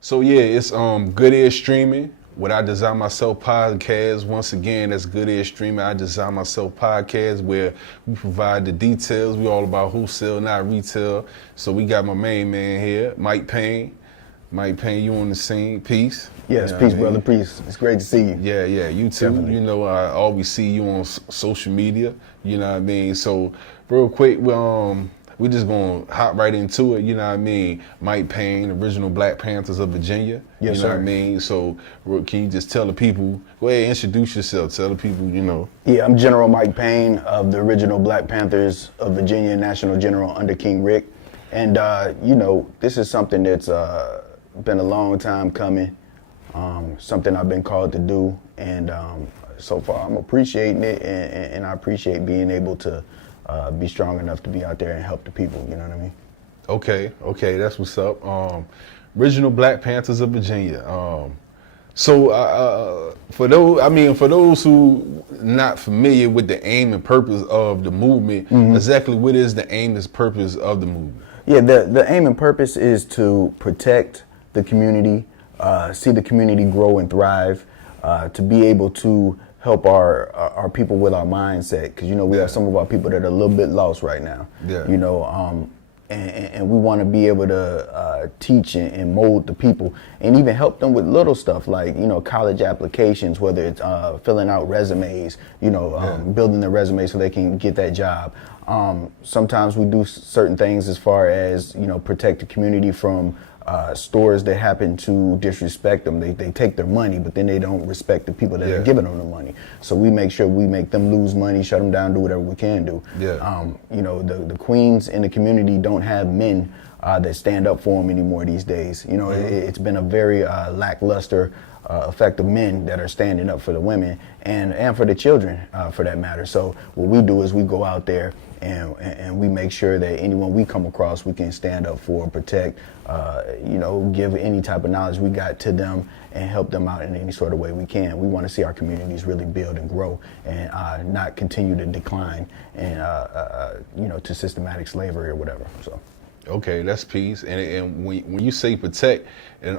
So yeah, it's Good Ear Streaming. What I Design Myself podcast. Once again, that's Good Ear Streaming. I Design Myself podcast, where we provide the details. We all about wholesale, not retail. So we got my main man here, Mike Payne. Mike Payne, you on the scene. Peace. Yes, peace, brother. Peace. It's great to see you. Yeah, you too. Definitely. You know, I always see you on social media. You know what I mean? So real quick, we just gonna hop right into it. You know what I mean? Mike Payne, original Black Panthers of Virginia. Yes, you know sir. what I mean? So can you just tell the people? Go ahead, introduce yourself. Tell the people. You know. Yeah, I'm General Mike Payne of the original Black Panthers of Virginia, National General under King Rick. And you know, this is something that's been a long time coming. Something I've been called to do, and so far I'm appreciating it, and I appreciate being able to be strong enough to be out there and help the people. You know what I mean? Okay, that's what's up. Original Black Panthers of Virginia. So for those who not familiar with the aim and purpose of the movement, exactly what is the aim and purpose of the movement? Yeah, the aim and purpose is to protect the community, see the community grow and thrive, to be able to help our people with our mindset, because you know we have some of our people that are a little bit lost right now. Yeah. You know, and we want to be able to teach and mold the people, and even help them with little stuff like, you know, college applications, whether it's filling out resumes, you know, building their resume so they can get that job. Sometimes we do certain things as far as, you know, protect the community from stores that happen to disrespect them. They take their money, but then they don't respect the people that are giving them the money. So we make sure we make them lose money, shut them down, do whatever we can do. You know, the queens in the community don't have men that stand up for them anymore these days. You know, it's been a very lackluster effect of men that are standing up for the women and for the children, for that matter. So what we do is we go out there and we make sure that anyone we come across, we can stand up for, protect, you know, give any type of knowledge we got to them and help them out in any sort of way we can. We want to see our communities really build and grow and not continue to decline and, you know, to systematic slavery or whatever. So. Okay, that's peace. And when you say protect, and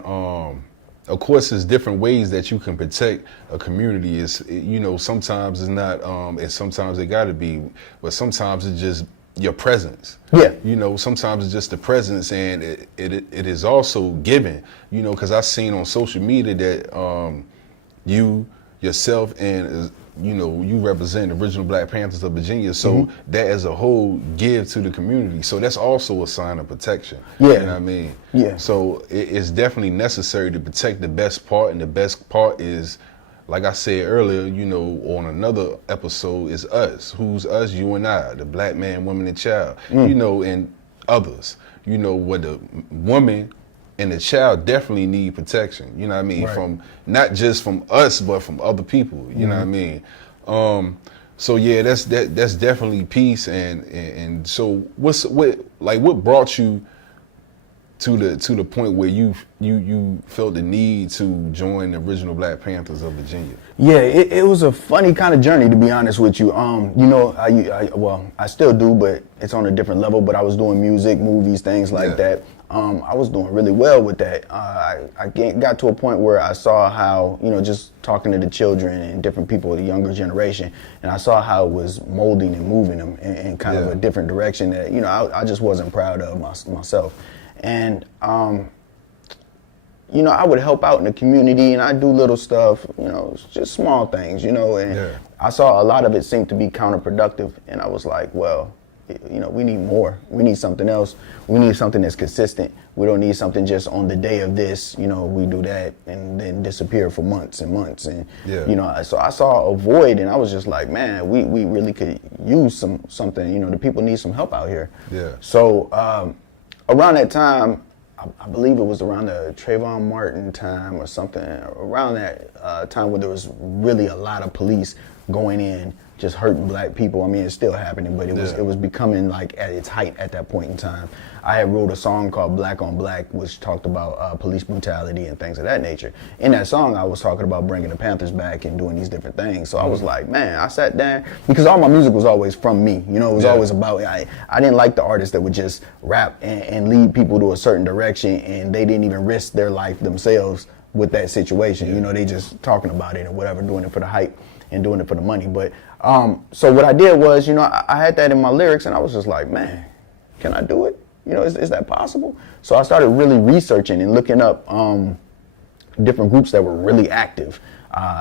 of course, there's different ways that you can protect a community. It's, you know, sometimes it's not, and sometimes it got to be, but sometimes it's just your presence. Yeah. You know, sometimes it's just the presence, and it is also given. You know, because I've seen on social media that you yourself and you know, you represent the original Black Panthers of Virginia, so that as a whole give to the community. So that's also a sign of protection. Yeah. You know what I mean? Yeah. So it's definitely necessary to protect the best part, and the best part is, like I said earlier, you know, on another episode, is us. Who's us? You and I, the black man, woman, and child. You know, and others. You know, what the woman and the child definitely need protection, you know what I mean? Right. From not just from us, but from other people, you know what I mean? So yeah, that's definitely peace. And so what brought you to the point where you felt the need to join the original Black Panthers of Virginia? Yeah, it was a funny kind of journey, to be honest with you. You know, I still do, but it's on a different level. But I was doing music, movies, things like that. I was doing really well with that. I got to a point where I saw how, you know, just talking to the children and different people, the younger generation, and I saw how it was molding and moving them in kind of a different direction that, you know, I just wasn't proud of myself. And, you know, I would help out in the community, and I do little stuff, you know, just small things, you know, and I saw a lot of it seemed to be counterproductive, and I was like, well, you know, we need more. We need something else. We need something that's consistent. We don't need something just on the day of this, you know, we do that and then disappear for months and months. And, you know, so I saw a void, and I was just like, man, we really could use something, you know, the people need some help out here. Yeah. So around that time, I believe it was around the Trayvon Martin time or something, around that time where there was really a lot of police going in just hurting black people. I mean, it's still happening, but it was becoming like at its height at that point in time. I had wrote a song called Black on Black, which talked about police brutality and things of that nature. In that song, I was talking about bringing the Panthers back and doing these different things. So I was like, man, I sat down, because all my music was always from me. You know, it was always about, I didn't like the artists that would just rap and lead people to a certain direction, and they didn't even risk their life themselves with that situation. You know, they just talking about it and whatever, doing it for the hype and doing it for the money. But so what I did was, you know, I had that in my lyrics, and I was just like, man, can I do it? You know, is that possible? So I started really researching and looking up different groups that were really active.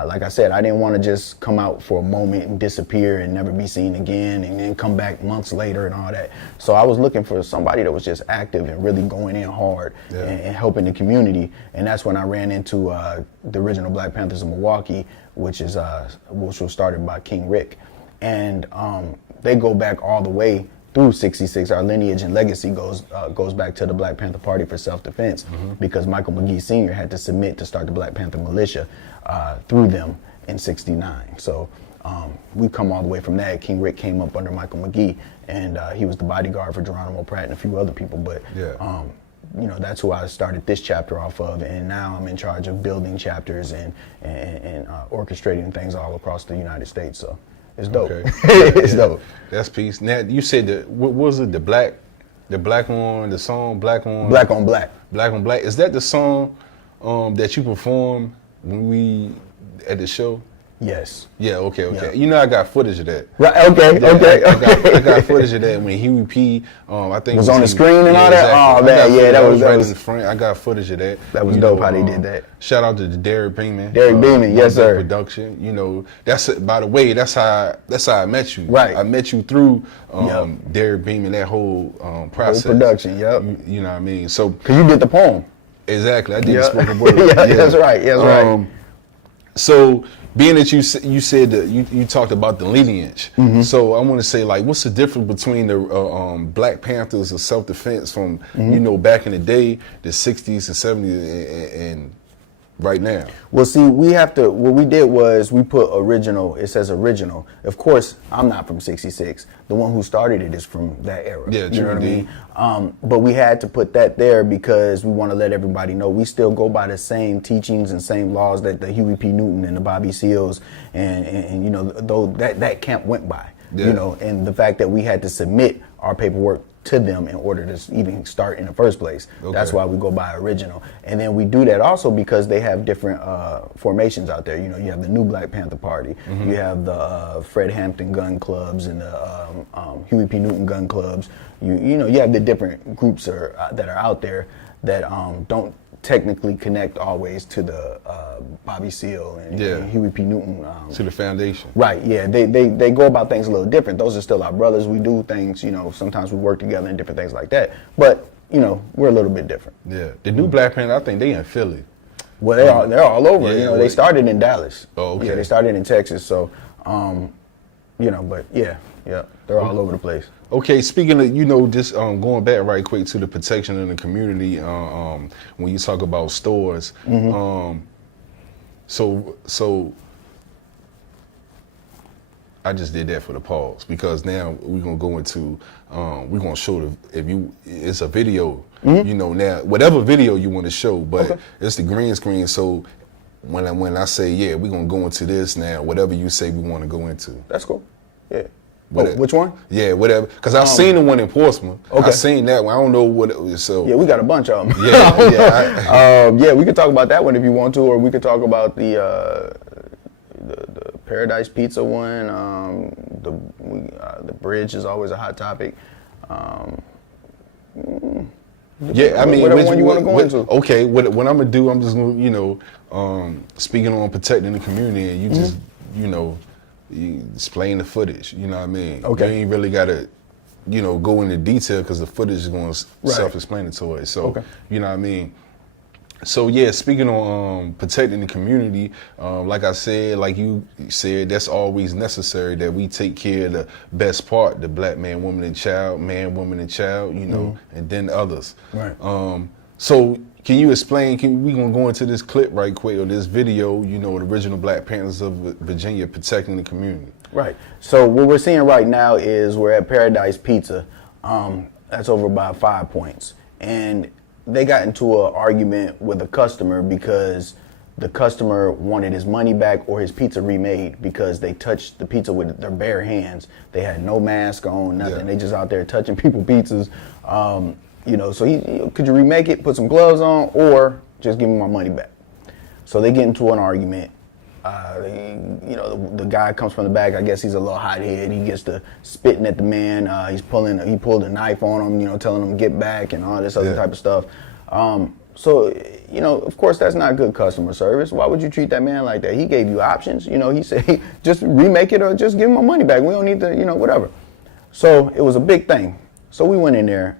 Like I said, I didn't want to just come out for a moment and disappear and never be seen again and then come back months later and all that. So I was looking for somebody that was just active and really going in hard and helping the community. And that's when I ran into the original Black Panthers of Milwaukee, which was started by King Rick. And they go back all the way through 66. Our lineage and legacy goes back to the Black Panther Party for self-defense, because Michael McGee Sr. had to submit to start the Black Panther Militia through them in 69. So we come all the way from that. King Rick came up under Michael McGee, and he was the bodyguard for Geronimo Pratt and a few other people. But you know, that's who I started this chapter off of, and now I'm in charge of building chapters and orchestrating things all across the United States. So it's dope. Okay. It's dope. That's peace. Now you said that, what was it? The black on the song Black on Black on Black. Black on Black. Is that the song that you performed when we at the show? Yes. Yeah. Okay. Yeah. You know, I got footage of that. Right. Okay. I got footage of that when Huey P. I think was on the screen and all that. Exactly. Oh man, yeah, that was right in the front. I got footage of that. That was dope how they did that. Shout out to Derek Beeman. Derek Beeman, yes sir. Production. You know, by the way, that's how I met you. Right. I met you through Derek Beeman. That whole process. Whole production. Yep. You know what I mean? So because you did the poem. Exactly. I did the spoken word. Yeah, that's right. That's right. So being that you said that you talked about the lineage, so I want to say, like, what's the difference between the Black Panthers of self-defense from you know, back in the day, the 60s and 70s, and right now? Well, see, what we did was we put original. It says original. Of course, I'm not from 66. The one who started it is from that era. Yeah, you know what I mean? But we had to put that there because we want to let everybody know we still go by the same teachings and same laws that the Huey P. Newton and the Bobby Seals and you know, though that camp went by. Yeah. You know, and the fact that we had to submit our paperwork to them in order to even start in the first place. Okay. That's why we go by original. And then we do that also because they have different formations out there. You know, you have the New Black Panther Party, you have the Fred Hampton gun clubs and the Huey P. Newton gun clubs. You know, you have the different groups that are out there that don't technically connect always to the Bobby Seale and Huey P. Newton. To the foundation. Right, yeah. They go about things a little different. Those are still our brothers. We do things, you know, sometimes we work together and different things like that. But, you know, we're a little bit different. Yeah. The New Black Panther, I think they in Philly. Well, they're all over. Yeah, you know, they started in Dallas. Oh, okay. Yeah, they started in Texas. So, you know, but yeah, they're all over the place. Okay, speaking of, you know, just going back right quick to the protection in the community, when you talk about stores, so I just did that for the pause because now we're gonna go into, we're gonna show it's a video, you know, now whatever video you want to show, but it's the green screen. So when I say we're gonna go into this now, whatever you say we want to go into. That's cool. Yeah. Which one? Yeah, whatever. Because I've seen the one in Portsmouth. Okay. I've seen that one. I don't know what it was. So yeah, we got a bunch of them. Yeah. We could talk about that one if you want to, or we could talk about the Paradise Pizza one. The bridge is always a hot topic. Yeah, I mean, whatever one you want to go into. Okay, what I'm gonna do, I'm just gonna, you know, speaking on protecting the community, and you just, you know, you displaying the footage. You know what I mean? Okay. You ain't really gotta, you know, go into detail because the footage is going self-explanatory. So, you know what I mean? So yeah, speaking on protecting the community, like I said, like you said, that's always necessary that we take care of the best part, the black man, woman, and child, man, woman, and child, you know, and then others. Right. So can you explain, we gonna go into this clip right quick, or this video, you know, the original Black Panthers of Virginia protecting the community. Right. So what we're seeing right now is we're at Paradise Pizza. That's over by 5 points. And they got into an argument with a customer because the customer wanted his money back or his pizza remade because they touched the pizza with their bare hands. They had no mask on, nothing. Yeah. They just out there touching people's pizzas. So he could you remake it, put some gloves on, or just give me my money back? So they get into an argument. The guy comes from the back. I guess he's a little hothead. He gets to spitting at the man. He pulled a knife on him, telling him get back and all this other type of stuff. Of course, that's not good customer service. Why would you treat that man like that? He gave you options. He said, hey, just remake it or just give him my money back. We don't need to, whatever. So it was a big thing. So we went in there.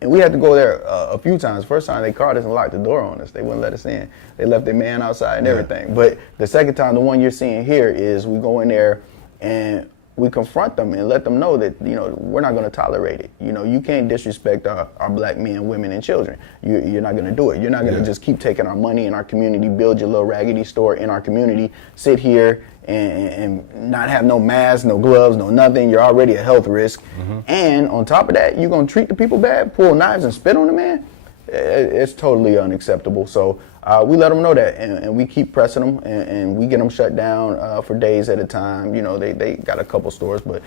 And we had to go there a few times. First time they caught us and locked the door on us. They wouldn't let us in. They left their man outside and everything. But the second time, the one you're seeing here, is we go in there and we confront them and let them know that, we're not going to tolerate it. You can't disrespect our black men, women, and children. You're not going to do it. You're not going to just keep taking our money in our community, build your little raggedy store in our community, sit here and not have no mask, no gloves, no nothing. You're already a health risk. And on top of that, you're going to treat the people bad, pull knives and spit on the man? It's totally unacceptable. So we let them know that, and we keep pressing them, and we get them shut down for days at a time. They got a couple stores, but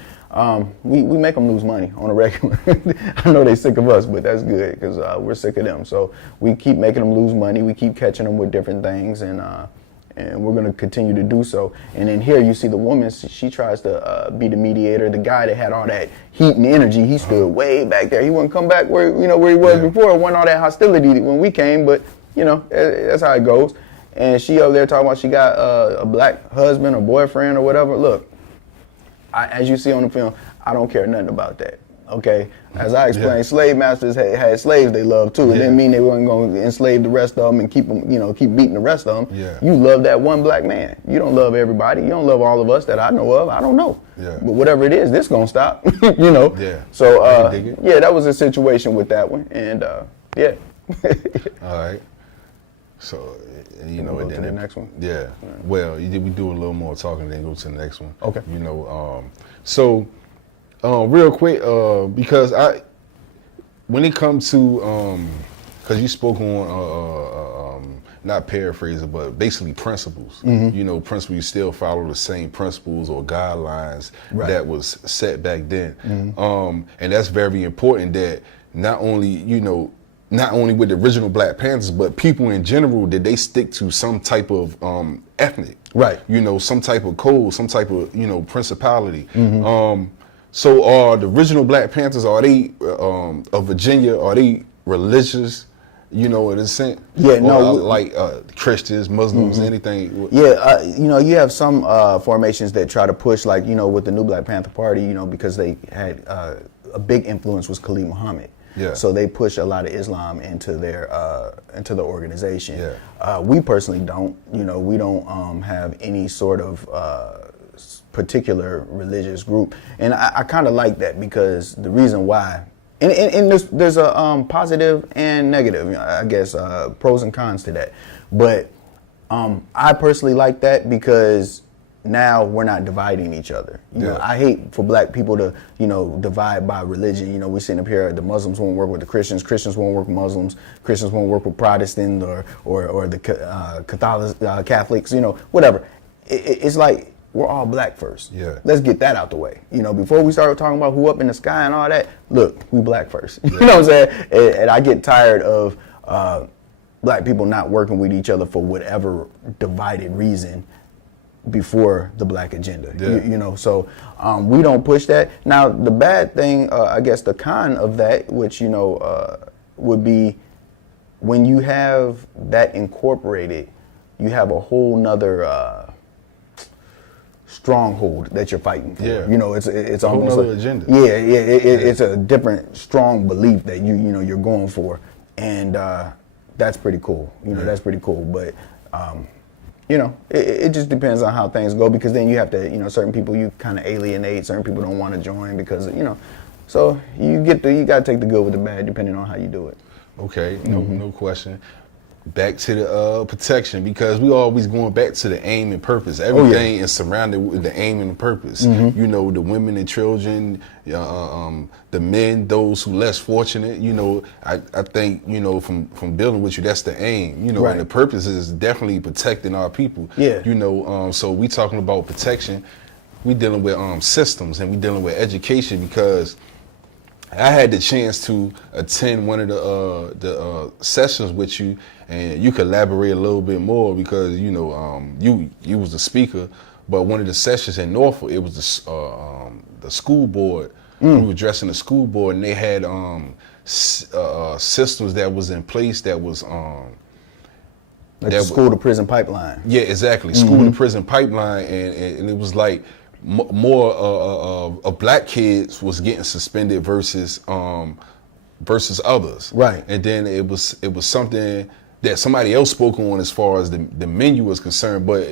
we make them lose money on a regular. I know they sick of us, but that's good because we're sick of them. So we keep making them lose money. We keep catching them with different things, and we're going to continue to do so. And then here you see the woman, she tries to be the mediator. The guy that had all that heat and energy, he stood way back there. He wouldn't come back where he was before. It wasn't all that hostility when we came, but that's how it goes. And she over there talking about she got a black husband or boyfriend or whatever. Look, as you see on the film, I don't care nothing about that. Okay, as I explained, slave masters had slaves they loved too. It didn't mean they weren't going to enslave the rest of them and keep them, keep beating the rest of them. Yeah. You love that one black man. You don't love everybody. You don't love all of us that I know of. I don't know. Yeah. But whatever it is, this gonna stop. Yeah. So that was a situation with that one, and yeah. All right. So go to the next one. Yeah. Well, we do a little more talking, then go to the next one. Okay. Real quick, because when it comes to, because you spoke on, not paraphrasing, but basically principles. Principles, you still follow the same principles or guidelines that was set back then. And that's very important that not only with the original Black Panthers, but people in general, that they stick to some type of ethnic. Right. Some type of code, some type of, principality. So are the original Black Panthers, are they of Virginia, are they religious, in a sense? Yeah, no. Like Christians, Muslims, anything? Yeah, you have some formations that try to push, like, with the new Black Panther Party, because they had a big influence was Khalid Muhammad. Yeah. So they push a lot of Islam into their into the organization. Yeah. We personally don't. We don't have any sort of particular religious group, and I kind of like that, because the reason why, and there's a positive and negative, I guess, pros and cons to that, but I personally like that because now we're not dividing each other. I hate for black people to divide by religion. We're sitting up here, the Muslims won't work with the Christians won't work with Muslims, Christians won't work with Protestants or the Catholics, whatever. It's like, we're all black first. Yeah. Let's get that out the way. Before we start talking about who up in the sky and all that, look, we black first. You know what I'm saying? And I get tired of black people not working with each other for whatever divided reason before the black agenda. Yeah. So we don't push that. Now, the bad thing, I guess the con of that, which, would be when you have that incorporated, you have a whole nother stronghold that you're fighting for. Yeah. It's almost another agenda. Yeah, it's a different strong belief that you're going for, and that's pretty cool. That's pretty cool. But it just depends on how things go, because then you have to, certain people you kind of alienate, certain people don't want to join because so you got to take the good with the bad depending on how you do it. Okay, no question. Back to the protection, because we always going back to the aim and purpose. Everything is surrounded with the aim and the purpose. You know, the women and children, the men, those who less fortunate. You know, I think, you know, from building with you, that's the aim. You know, and the purpose is definitely protecting our people. Yeah. You know, so we talking about protection. We dealing with systems, and we dealing with education, because I had the chance to attend one of the sessions with you, and you could elaborate a little bit more, because you know you was the speaker, but one of the sessions in Norfolk, it was the school board. We were addressing the school board, and they had systems that was in place that was like the school to prison pipeline. Yeah, exactly. School to prison pipeline, and it was like more of black kids was getting suspended versus others. Right. And then it was something that somebody else spoke on as far as the menu was concerned. But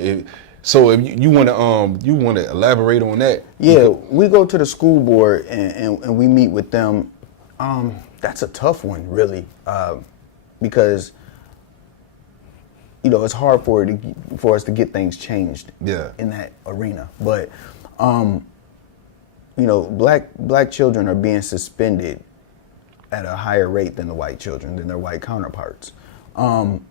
so if you want to elaborate on that. Yeah, we go to the school board and we meet with them. That's a tough one, really, because you know it's hard for us to get things changed. In that arena, but. You know, black children are being suspended at a higher rate than the white children, than their white counterparts. And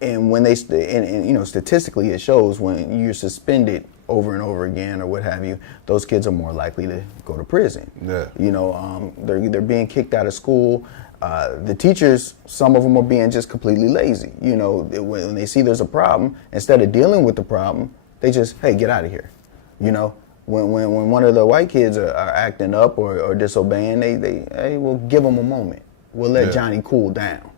when they, and you know, statistically it shows when you're suspended over and over again or what have you, those kids are more likely to go to prison. Yeah. You know, they're being kicked out of school. The teachers, some of them are being just completely lazy. You know, when they see there's a problem, instead of dealing with the problem, they just, hey, get out of here. You know, when one of the white kids are acting up or disobeying, hey, we'll give them a moment. We'll let Johnny cool down,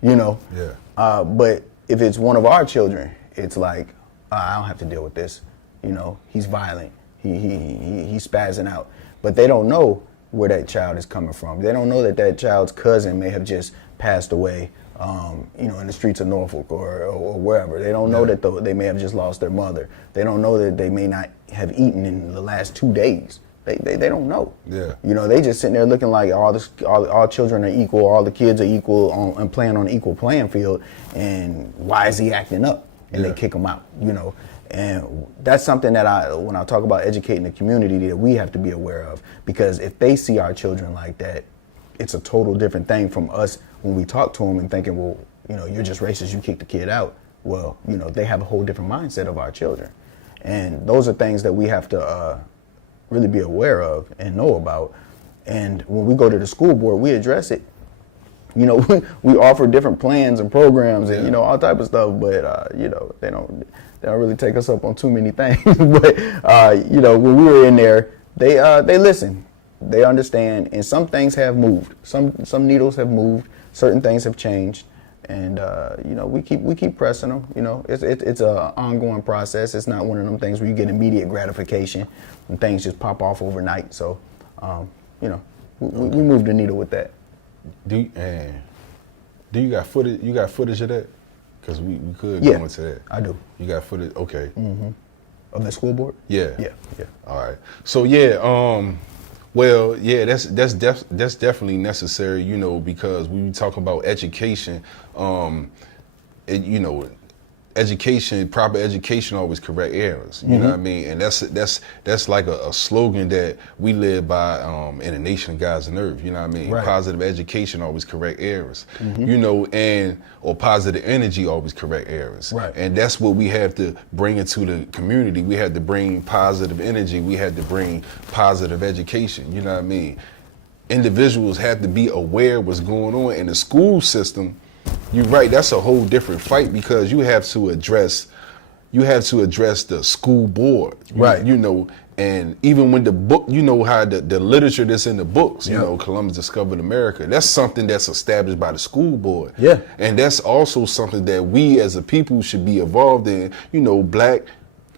you know. Yeah. But if it's one of our children, it's like, I don't have to deal with this. You know, he's violent. He's spazzing out. But they don't know where that child is coming from. They don't know that child's cousin may have just passed away, you know, in the streets of Norfolk or wherever. They don't know that they may have just lost their mother. They don't know that they may not have eaten in the last 2 days. They don't know. Yeah. You know, they just sitting there looking like all children are equal, all the kids are equal and playing on an equal playing field. And why is he acting up? And they kick him out. You know, and that's something that when I talk about educating the community, that we have to be aware of, because if they see our children like that, it's a total different thing from us when we talk to them and thinking, well, you know, you're just racist, you kicked the kid out. Well, you know, they have a whole different mindset of our children. And those are things that we have to really be aware of and know about. And when we go to the school board, we address it. You know, we offer different plans and programs and, you know, all type of stuff, but, you know, they don't really take us up on too many things. But, you know, when we were in there, they listen. They understand, and some things have moved. Some needles have moved. Certain things have changed, and you know, we keep pressing them. You know, it's an ongoing process. It's not one of them things where you get immediate gratification and things just pop off overnight. So, you know, we move the needle with that. Do you got footage? You got footage of that? Because we could go into that. I do. You got footage? Okay. Mm-hmm. Of the school board? Yeah. Yeah. All right. So well, yeah, that's definitely necessary, you know, because when you talk about education, you know, proper education always correct errors. You know what I mean? And that's like a slogan that we live by in the nation of God's and earth. You know what I mean? Right. Positive education always correct errors. You know, or positive energy always correct errors. Right. And that's what we have to bring into the community. We have to bring positive energy. We have to bring positive education. You know what I mean? Individuals have to be aware of what's going on in the school system. You're right. That's a whole different fight, because you have to address the school board, right? You know, and even when the book, you know, how the literature that's in the books, you know, Columbus discovered America. That's something that's established by the school board. Yeah, and that's also something that we as a people should be involved in. You know, black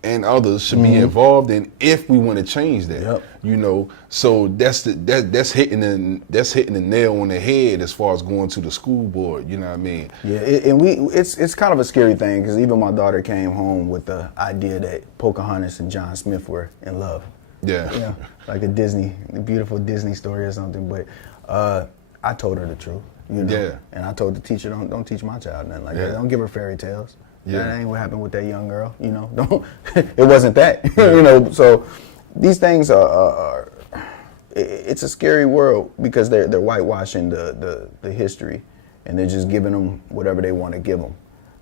and others should be involved in if we want to change that. You know, so that's hitting the nail on the head as far as going to the school board. You know what I mean? Yeah, it's kind of a scary thing, because even my daughter came home with the idea that Pocahontas and John Smith were in love. Yeah, you know, like a beautiful Disney story or something. But I told her the truth. You know? Yeah. And I told the teacher, don't teach my child nothing like Yeah. that. Don't give her fairy tales. Yeah. That ain't what happened with that young girl. You know, don't. It wasn't that. You know, so these things are it's a scary world because they're whitewashing the history, and they're just giving them whatever they want to give them.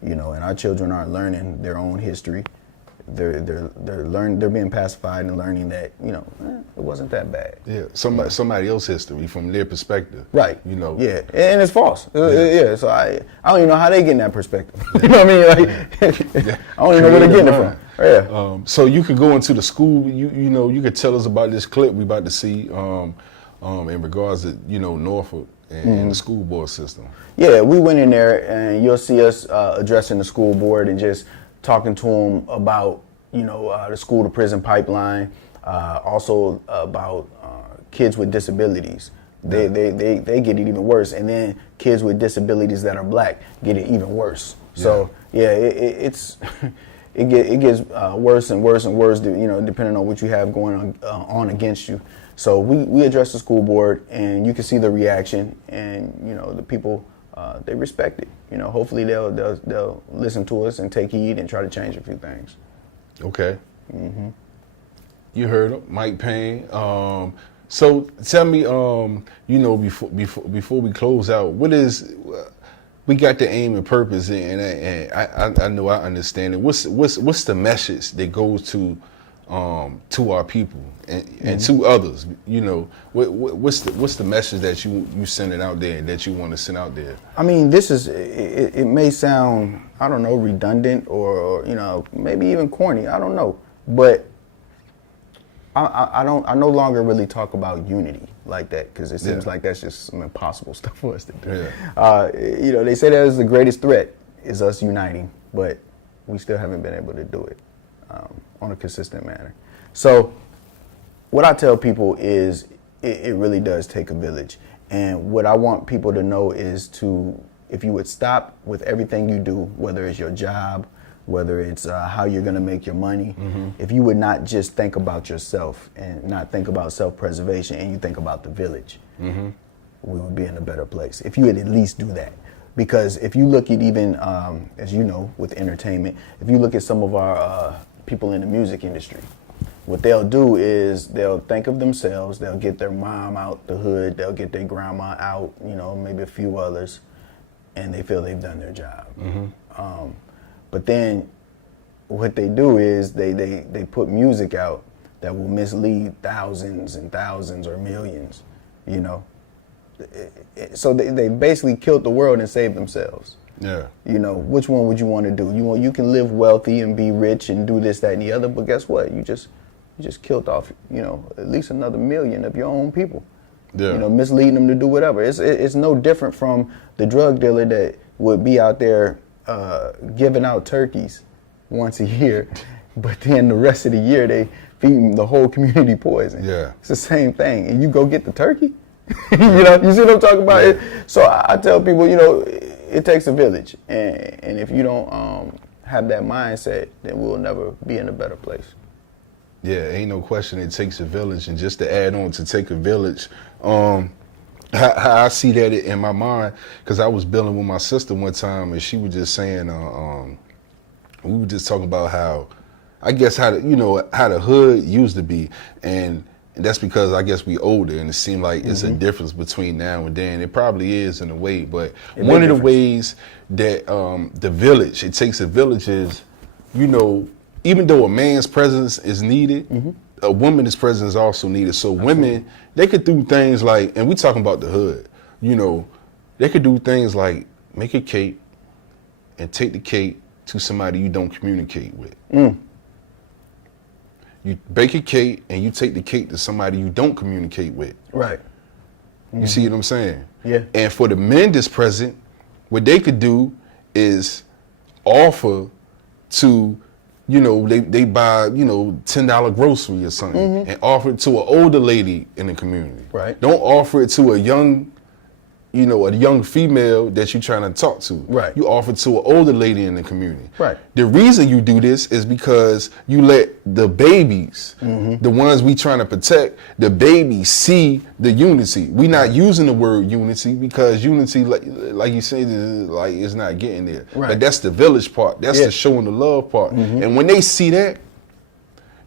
You know, and our children aren't learning their own history. They're being pacified and learning that, you know, it wasn't that bad. Yeah, somebody else's history from their perspective. Right. You know. Yeah, and it's false. Yeah. So I don't even know how they get in that perspective. You know what I mean? Like, I don't even know where they're getting it from. Yeah. So you could go into the school. You know, you could tell us about this clip we about to see in regards to, you know, Norfolk and the school board system. Yeah, we went in there, and you'll see us addressing the school board and just talking to them about, you know, the school to prison pipeline, also about kids with disabilities. They get it even worse, and then kids with disabilities that are black get it even worse. So yeah, it gets worse and worse and worse, you know, depending on what you have going on against you. So we address the school board, and you can see the reaction, and you know, the people they respect it. You know, hopefully they'll listen to us and take heed and try to change a few things. Okay. You heard him, Mike Payne. So tell me, you know, before we close out, what is we got the aim and purpose, and I know I understand it. What's the message that goes to our people and to others? You know, what's the message that you sending out there that you want to send out there? I mean, this is it may sound, I don't know, redundant or you know, maybe even corny. I don't know, but I no longer really talk about unity like that, because it seems like that's just some impossible stuff for us to do. Yeah. You know, they say that is the greatest threat is us uniting, but we still haven't been able to do it on a consistent manner. So what I tell people is it really does take a village. And what I want people to know is if you would stop with everything you do, whether it's your job, whether it's how you're going to make your money, if you would not just think about yourself and not think about self-preservation, and you think about the village, we would be in a better place. If you would at least do that. Because if you look at even, as you know, with entertainment, if you look at some of our people in the music industry, what they'll do is they'll think of themselves, they'll get their mom out the hood, they'll get their grandma out, you know, maybe a few others, and they feel they've done their job. But then what they do is they put music out that will mislead thousands and thousands or millions, you know. So they basically killed the world and saved themselves. Yeah. You know, which one would you want to do? You can live wealthy and be rich and do this, that, and the other, but guess what? You just killed off, you know, at least another million of your own people. Yeah. You know, misleading them to do whatever. It's no different from the drug dealer that would be out there giving out turkeys once a year, but then the rest of the year they feeding the whole community poison. Yeah. It's the same thing. And you go get the turkey? You know, you see what I'm talking about? Yeah. So I tell people, you know, it takes a village. And if you don't have that mindset, then we'll never be in a better place. Yeah, ain't no question it takes a village. And just to add on to take a village, how I see that in my mind, because I was building with my sister one time, and she was just saying, we were just talking about how the hood used to be, and that's because I guess we older, and it seemed like it's a difference between now and then. It probably is in a way, but one of the ways that the village, it takes a village is, you know, even though a man's presence is needed, a woman's presence is also needed. So women, they could do things like, and we talking about the hood, you know, they could do things like make a cake and take the cake to somebody you don't communicate with. You bake a cake and you take the cake to somebody you don't communicate with. Right. You see what I'm saying? Yeah. And for the men that's present, what they could do is offer to, you know, they buy, you know, $10 grocery or something and offer it to an older lady in the community. Right. Don't offer it to a young you know, a young female that you're trying to talk to. Right. You offer to an older lady in the community. Right. The reason you do this is because you let the babies, the ones we trying to protect, the babies see the unity. We not using the word unity because unity, like you said, like it's not getting there. Right. But that's the village part. That's the showing the love part. And when they see that,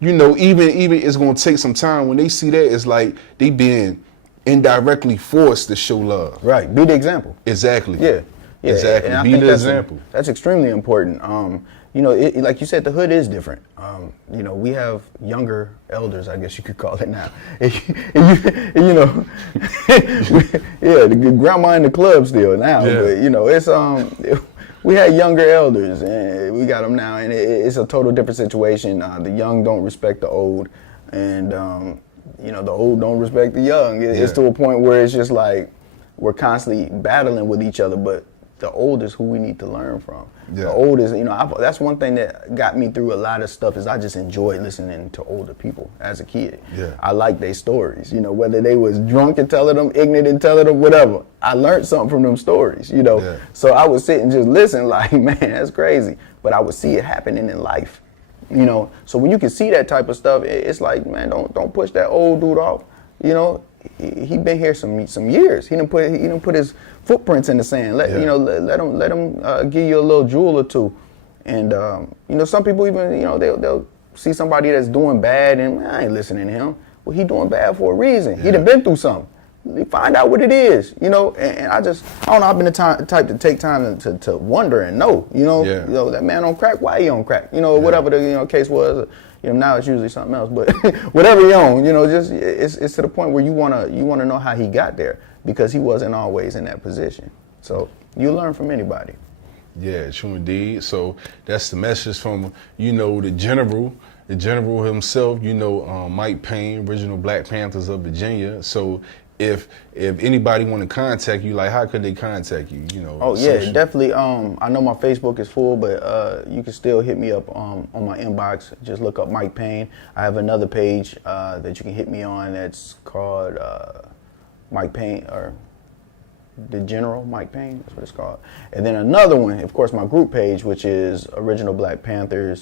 you know, even it's gonna take some time. When they see that, it's like they being indirectly forced to show love. Right. Be the example. Exactly. Yeah. Exactly. And I Be think the example. That's extremely important. You know, like you said, the hood is different. You know, we have younger elders, I guess you could call it now. You know, yeah, the grandma in the club still now, but you know, it's we had younger elders, and we got them now, and it's a total different situation. The young don't respect the old, and you know, the old don't respect the young. It's to a point where it's just like we're constantly battling with each other, but the old is who we need to learn from. Yeah. The old is, you know, that's one thing that got me through a lot of stuff is I just enjoyed listening to older people as a kid. Yeah. I liked their stories, you know, whether they was drunk and telling them, ignorant and telling them, whatever. I learned something from them stories, you know. Yeah. So I would sit and just listen like, man, that's crazy. But I would see it happening in life, you know. So when you can see that type of stuff, it's like, man, don't push that old dude off, you know. He been here some years. He done put his footprints in the sand. Let him give you a little jewel or two. And you know, some people even, you know, they'll see somebody that's doing bad and I ain't listening to him. Well, he doing bad for a reason. Yeah. He done been through something. Find out what it is, you know. And I don't know. I've been the type to take time to wonder and know, you know. Yeah. You know, that man on crack. Why he on crack? You know, whatever the case was. You know, now it's usually something else, but whatever he on, you know, just it's to the point where you wanna know how he got there because he wasn't always in that position. So you learn from anybody. Yeah, true indeed. So that's the message from, you know, the general himself, you know, Mike Payne, original Black Panthers of Virginia. So if anybody want to contact you, like how could they contact you? You know. Oh yeah, definitely. I know my Facebook is full, but you can still hit me up on my inbox. Just look up Mike Payne. I have another page that you can hit me on. That's called Mike Payne or the General Mike Payne. That's what it's called. And then another one, of course, my group page, which is Original Black Panther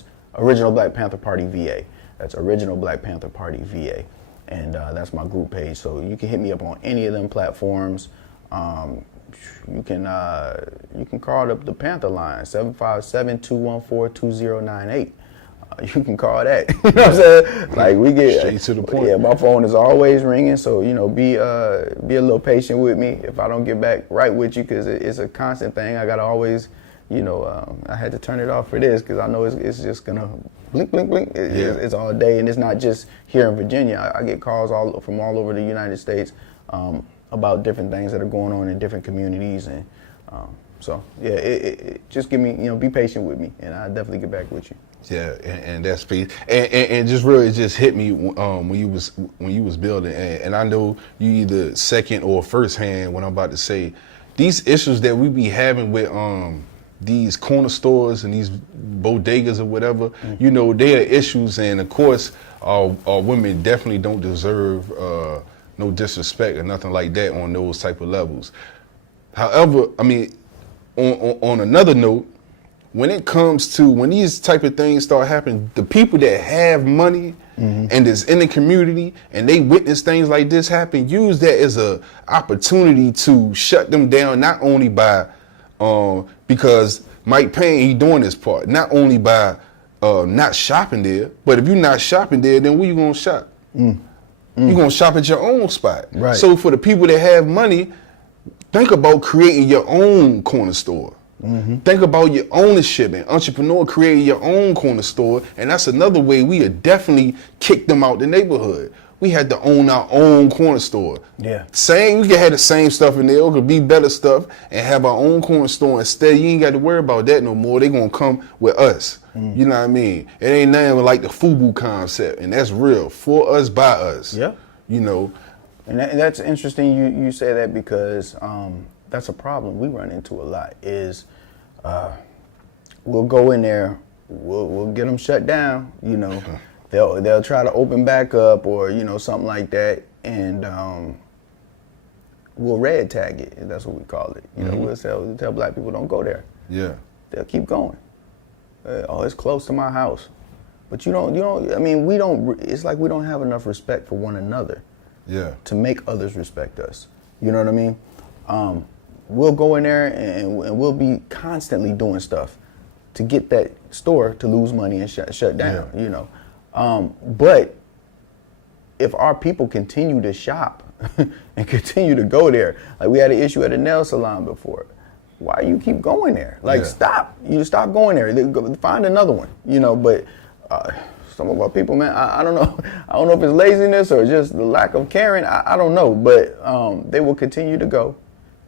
Party VA. That's Original Black Panther Party VA. And that's my group page. So you can hit me up on any of them platforms. You can call up the Panther line, 757-214-2098. You can call that. You know what I'm saying? Like we get straight to the point. Yeah, my phone is always ringing. So you know, be a little patient with me if I don't get back right with you, because it's a constant thing. I gotta always, you know, I had to turn it off for this because I know it's just gonna blink, blink, blink. It's all day, and it's not just here in Virginia. I get calls from all over the United States about different things that are going on in different communities, and so yeah, it just give me, you know, be patient with me, and I'll definitely get back with you. Yeah, and that's peace. And just really just hit me when you was building, and I know you either second or first hand when I'm about to say these issues that we be having with these corner stores and these bodegas or whatever. You know, they are issues, and of course our women definitely don't deserve no disrespect or nothing like that on those type of levels. However, I mean, on another note, when it comes to when these type of things start happening, the people that have money and is in the community and they witness things like this happen, use that as a opportunity to shut them down, not only by because Mike Payne, he doing his part, not only by not shopping there, but if you're not shopping there, then where you gonna shop? You're gonna shop at your own spot. Right. So for the people that have money, think about creating your own corner store. Think about your ownership and entrepreneur creating your own corner store, and that's another way we would definitely kick them out the neighborhood. We had to own our own corner store. Yeah. Same, we could have the same stuff in there, it could be better stuff, and have our own corner store instead. You ain't got to worry about that no more. They gonna come with us. You know what I mean? It ain't nothing like the FUBU concept, and that's real. For us, by us. Yeah. You know. And that's interesting you say that, because that's a problem we run into a lot is we'll go in there, we'll get them shut down, you know. They'll try to open back up or, you know, something like that, and we'll red tag it. That's what we call it. You know, we'll tell black people don't go there. Yeah. They'll keep going. Oh, it's close to my house. But you don't, I mean, it's like we don't have enough respect for one another. Yeah. To make others respect us. You know what I mean? We'll go in there and we'll be constantly doing stuff to get that store to lose money and shut down, you know. But if our people continue to shop and continue to go there, like we had an issue at a nail salon before. Why you keep going there? Like, stop. You stop going there. Find another one, you know. But some of our people, man, I don't know. I don't know if it's laziness or just the lack of caring. I don't know. But they will continue to go.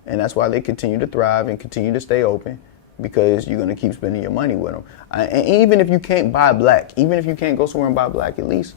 And that's why they continue to thrive and continue to stay open, because you're going to keep spending your money with them. And even if you can't buy black, even if you can't go somewhere and buy black, at least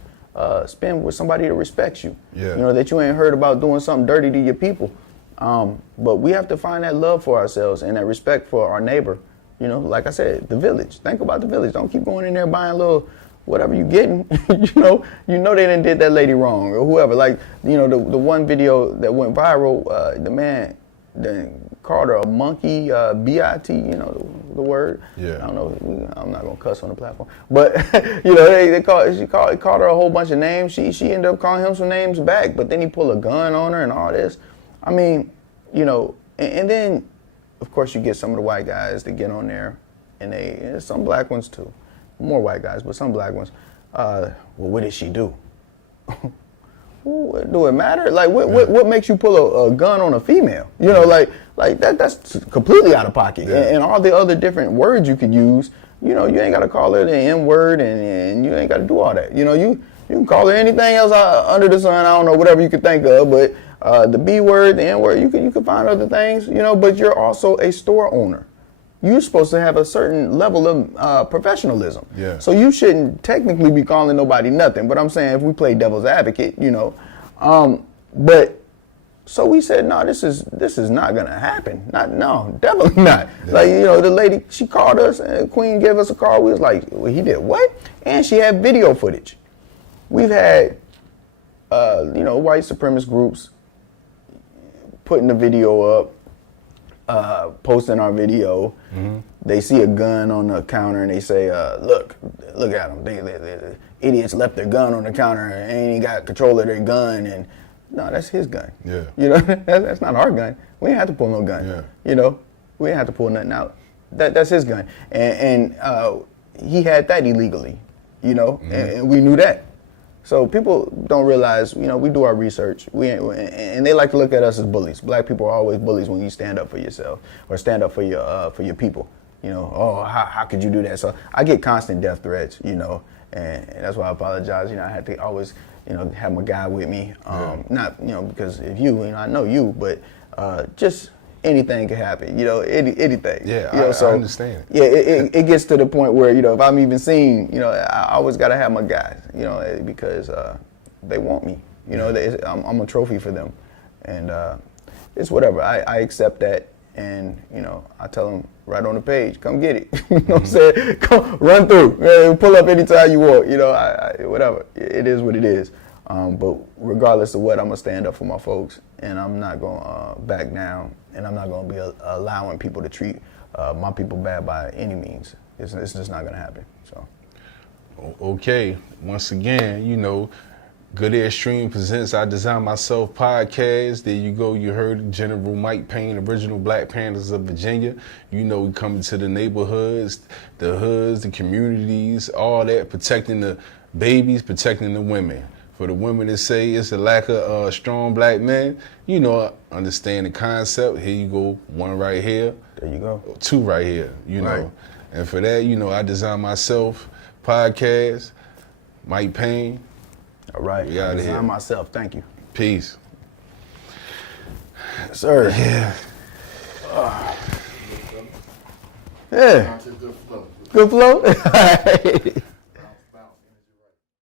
spend with somebody that respects you. Yeah. You know, that you ain't heard about doing something dirty to your people. But we have to find that love for ourselves and that respect for our neighbor. You know, like I said, the village. Think about the village. Don't keep going in there buying little whatever you getting. you know they done did that lady wrong or whoever. Like, you know, the one video that went viral, the man then called her a monkey, B-I-T, you know, the word. Yeah. I don't know. I'm not gonna cuss on the platform, but you know, she called her a whole bunch of names. She ended up calling him some names back, but then he pulled a gun on her and all this. I mean, you know, and then, of course, you get some of the white guys that get on there, and some black ones too, more white guys, but some black ones. Well, what did she do? Do it matter? Like, what makes you pull a gun on a female? You know, like that's completely out of pocket. Yeah. And all the other different words you could use, you know, you ain't got to call her the N word, and you ain't got to do all that. You know, you can call her anything else under the sun. I don't know, whatever you could think of, but. The B word, the N word, you can find other things, you know, but you're also a store owner. You're supposed to have a certain level of professionalism. Yeah. So you shouldn't technically be calling nobody nothing, but I'm saying if we play devil's advocate, you know, but so we said, no, this is not gonna happen. No, definitely not. Yeah. Like, you know, the lady, she called us and Queen gave us a call. We was like, well, he did what? And she had video footage. We've had, you know, white supremacist groups putting the video up, posting our video. Mm-hmm. They see a gun on the counter and they say, look at them. They idiots left their gun on the counter and ain't got control of their gun. And no, that's his gun. Yeah. You know, that's not our gun. We ain't have to pull no gun. Yeah. You know, we ain't have to pull nothing out. That's his gun. And he had that illegally, you know, mm-hmm. and we knew that. So people don't realize, you know, we do our research, and they like to look at us as bullies. Black people are always bullies when you stand up for yourself or stand up for your people. You know, oh, how could you do that? So I get constant death threats, you know, and that's why I apologize. You know, I had to always, you know, have my guy with me. Not, you know, because if you know, I know you, but just anything can happen, you know, anything. Yeah, you know, I understand. Yeah, it gets to the point where, you know, if I'm even seen, you know, I always got to have my guys, you know, because they want me. You know, I'm a trophy for them. And it's whatever. I accept that. And, you know, I tell them right on the page, come get it. You know what I'm saying? Come, run through. Pull up anytime you want. You know, whatever. It is what it is. But regardless of what, I'm going to stand up for my folks. And I'm not going to back down. And I'm not going to be allowing people to treat my people bad by any means. It's just not going to happen. So, okay. Once again, you know, Good Air Stream presents I Design Myself podcast. There you go. You heard General Mike Payne, original Black Panthers of Virginia. You know, we coming to the neighborhoods, the hoods, the communities, all that, protecting the babies, protecting the women. For the women that say it's a lack of strong black men, you know, understand the concept. Here you go, one right here. There you go. Two right here, you right. know. And for that, you know, I Design Myself podcast, Mike Payne. All right. We out of here. Design Myself. Thank you. Peace. Sir. Yeah. Yeah. Good flow. All right.